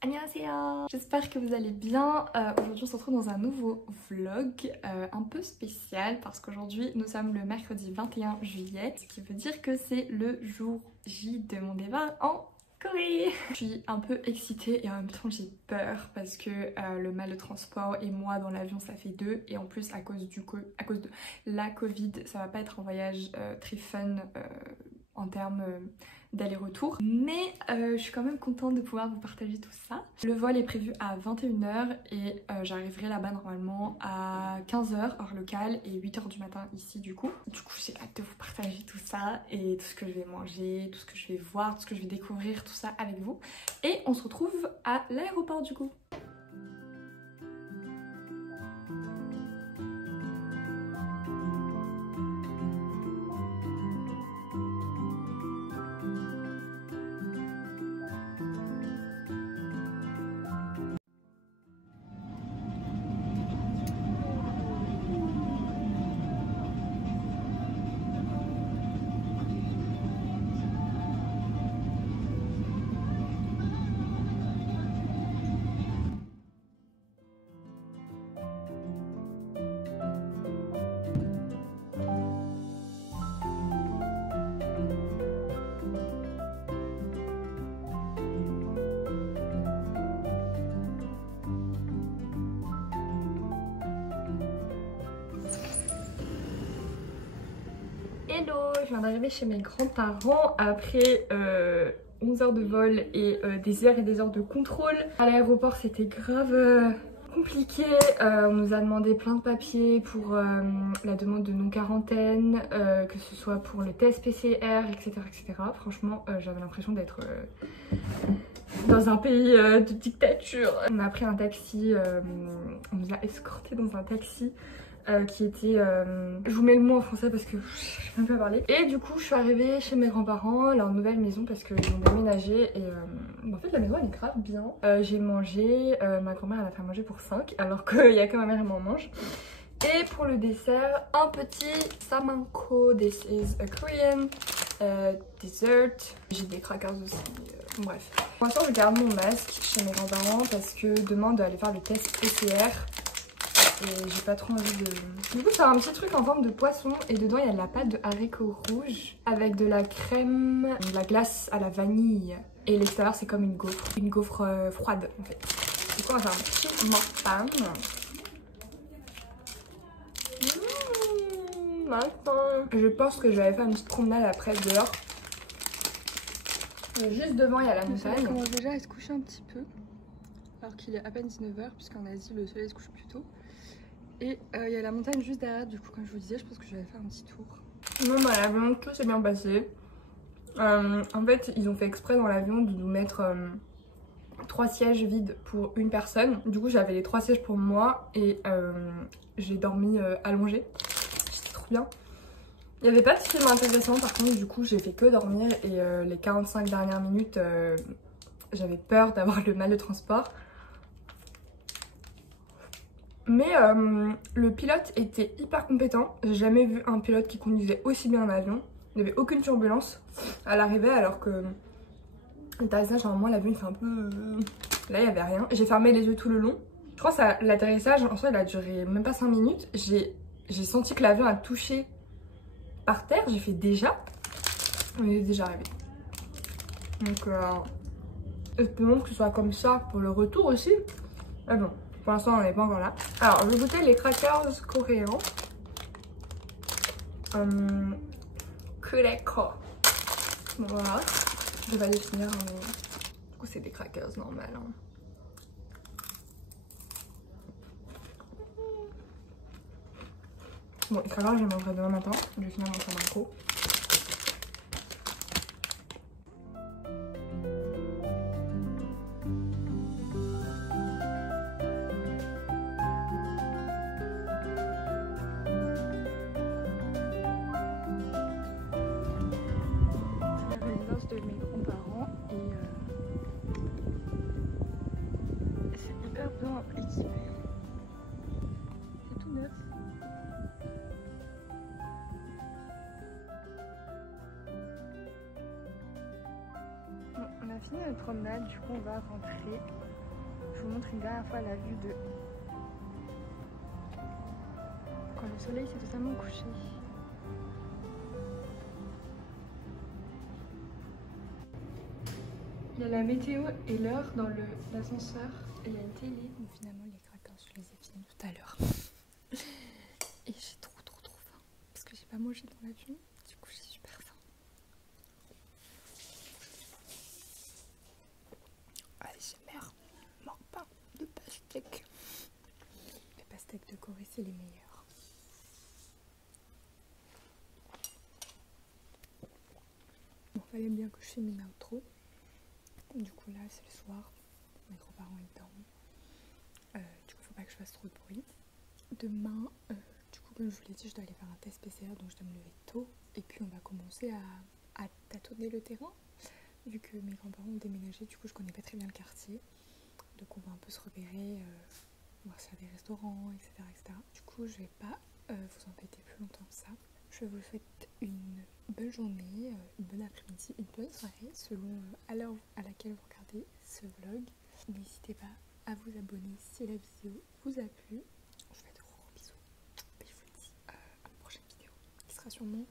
Annyeonghaseyo. J'espère que vous allez bien. Aujourd'hui on se retrouve dans un nouveau vlog un peu spécial parce qu'aujourd'hui nous sommes le mercredi 21 juillet, ce qui veut dire que c'est le jour J de mon départ en Corée. Je suis un peu excitée et en même temps j'ai peur parce que le mal de transport et moi dans l'avion ça fait deux, et en plus à cause de la Covid ça va pas être un voyage très fun en termes d'aller-retour, mais je suis quand même contente de pouvoir vous partager tout ça. Le vol est prévu à 21h et j'arriverai là-bas normalement à 15h heure locale et 8h du matin ici du coup. J'ai hâte de vous partager tout ça et tout ce que je vais manger, tout ce que je vais voir, tout ce que je vais découvrir, tout ça avec vous. Et on se retrouve à l'aéroport du coup. Hello, je viens d'arriver chez mes grands-parents après 11 heures de vol et des heures et des heures de contrôle. À l'aéroport c'était grave compliqué, on nous a demandé plein de papiers pour la demande de non-quarantaine, que ce soit pour le test PCR, etc. etc. Franchement j'avais l'impression d'être dans un pays de dictature. On a pris un taxi, on nous a escorté dans un taxi qui était... je vous mets le mot en français parce que je sais même pas parler. Et du coup je suis arrivée chez mes grands-parents, leur nouvelle maison, parce qu'ils ont déménagé et en fait la maison elle est grave bien. J'ai mangé, ma grand-mère elle a fait à manger pour 5 alors qu'il y a que ma mère qui m'en mange. Et pour le dessert, un petit samanko, this is a Korean dessert. J'ai des crackers aussi, bref. Pour l'instant je garde mon masque chez mes grands-parents parce que demain on doit aller faire le test PCR. Et j'ai pas trop envie de... Du coup c'est un petit truc en forme de poisson et dedans il y a de la pâte de haricots rouges avec de la crème, de la glace à la vanille. Et l'extérieur c'est comme une gaufre froide en fait. Du coup on va faire un petit morpham. Maintenant, je pense que je vais aller faire une petite promenade après dehors. Juste devant il y a la montagne. On commence déjà à se coucher un petit peu alors qu'il est à peine 19h puisqu'en Asie le soleil se couche plus tôt. Et il y a la montagne juste derrière, du coup comme je vous disais je pense que je vais faire un petit tour. Non bah l'avion tout s'est bien passé. En fait ils ont fait exprès dans l'avion de nous mettre 3 sièges vides pour une personne. Du coup j'avais les 3 sièges pour moi et j'ai dormi allongée. C'était trop bien. Il n'y avait pas de film intéressant par contre, du coup j'ai fait que dormir et les 45 dernières minutes j'avais peur d'avoir le mal de transport. Mais le pilote était hyper compétent. J'ai jamais vu un pilote qui conduisait aussi bien un avion. Il n'y avait aucune turbulence à l'arrivée alors que l'atterrissage normalement l'avion il fait un peu... Là il n'y avait rien. J'ai fermé les yeux tout le long. Je crois que l'atterrissage en soi il a duré même pas 5 minutes. J'ai senti que l'avion a touché par terre. J'ai fait déjà. On est déjà arrivé. Donc espérons que ce soit comme ça pour le retour aussi. Mais bon. Pour l'instant on n'est pas encore là. Alors je vais goûter les crackers coréens. Kureko. Voilà. Je vais les finir mais... Du coup c'est des crackers normales. Hein. Bon c'est pas grave, je les mangerai demain matin. Je vais finir mon samanko. De mes grands-parents et c'est hyper bien équipé, c'est tout neuf. Bon, on a fini notre promenade, du coup on va rentrer montrer une dernière fois la vue de quand le soleil s'est totalement couché. Il y a la météo et l'heure dans l'ascenseur et il y a une télé. Mais finalement les crackers je les ai finis tout à l'heure. Et j'ai trop faim parce que j'ai pas mangé dans l'avion. Du coup j'ai super faim. ASMR, manque pas de pastèques. Les pastèques de Corée c'est les meilleurs. Bon, fallait bien que je filme une outro. Du coup là c'est le soir, mes grands-parents ils dorment. Du coup faut pas que je fasse trop de bruit. Demain, du coup comme je vous l'ai dit, je dois aller faire un test PCR, donc je dois me lever tôt. Et puis on va commencer à tâtonner le terrain. Vu que mes grands-parents ont déménagé, du coup je connais pas très bien le quartier. Donc on va un peu se repérer, voir s'il y a des restaurants, etc. Du coup je vais pas vous embêter plus longtemps que ça. Je vous souhaite une bonne journée, une bonne après-midi, une bonne soirée, selon à l'heure à laquelle vous regardez ce vlog. N'hésitez pas à vous abonner si la vidéo vous a plu. Je vous fais de gros bisous. Et je vous dis à une prochaine vidéo qui sera sûrement